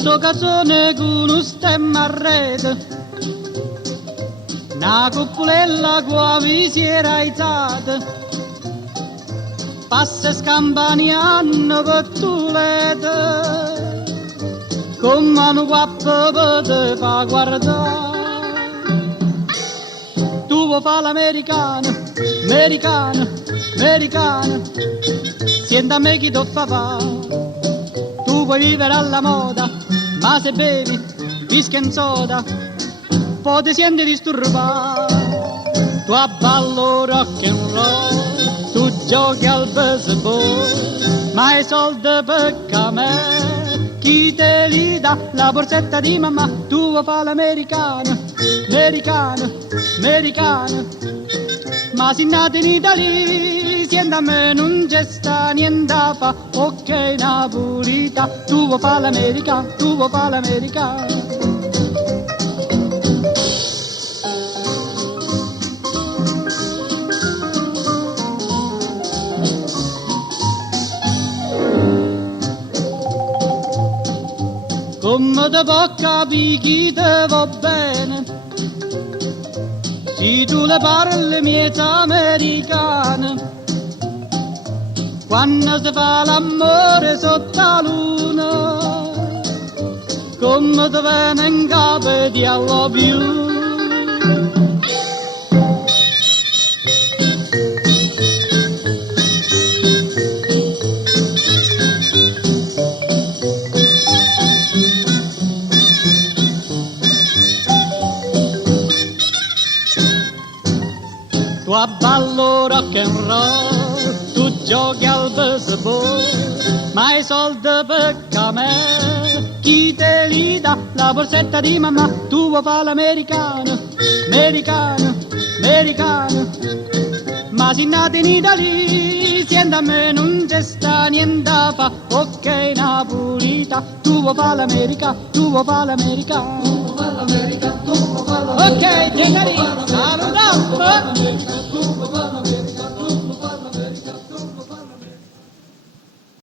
Sotto cazzone con uno stemma a rete, una cupolella qua mi si era aizzata, passa scampaniano per tulete, con mano guappa per te fa guardare. Tu vuoi fare l'americano, americano, americano, senta a me chi ti fa fare. Tu vuoi vivere alla moda, ma se bevi whisky e soda, poi ti senti disturbato. Tu abballo rock and roll, tu giochi al baseball, ma i soldi per me, chi te li dà? La borsetta di mamma. Tu vuoi fare l'americano, americano, americano, ma si nati in Italia, siendo a me non c'è sta niente da fa, ok napolita, tu vuoi fare l'americano, tu vuoi fare l'americano. Come te può capire chi te va bene, se tu le parli miezza americane, quando si fa l'amore sotto la luna, come te viene in capo di I love you. Tu abballo rock and roll, tu giochi al baseball, ma i soldi per me, chi te li dà? La borsetta di mamma. Tu vuoi fare l'americano, americano, americano, ma si nati in Italia, siendo a me non c'è sta niente da fa, ok napolita, tu vuoi fare l'americano, tu vuoi fare l'americano, tu vuoi fare l'americano, tu vuoi fare l'americano, ok, Gennari, salutiamo!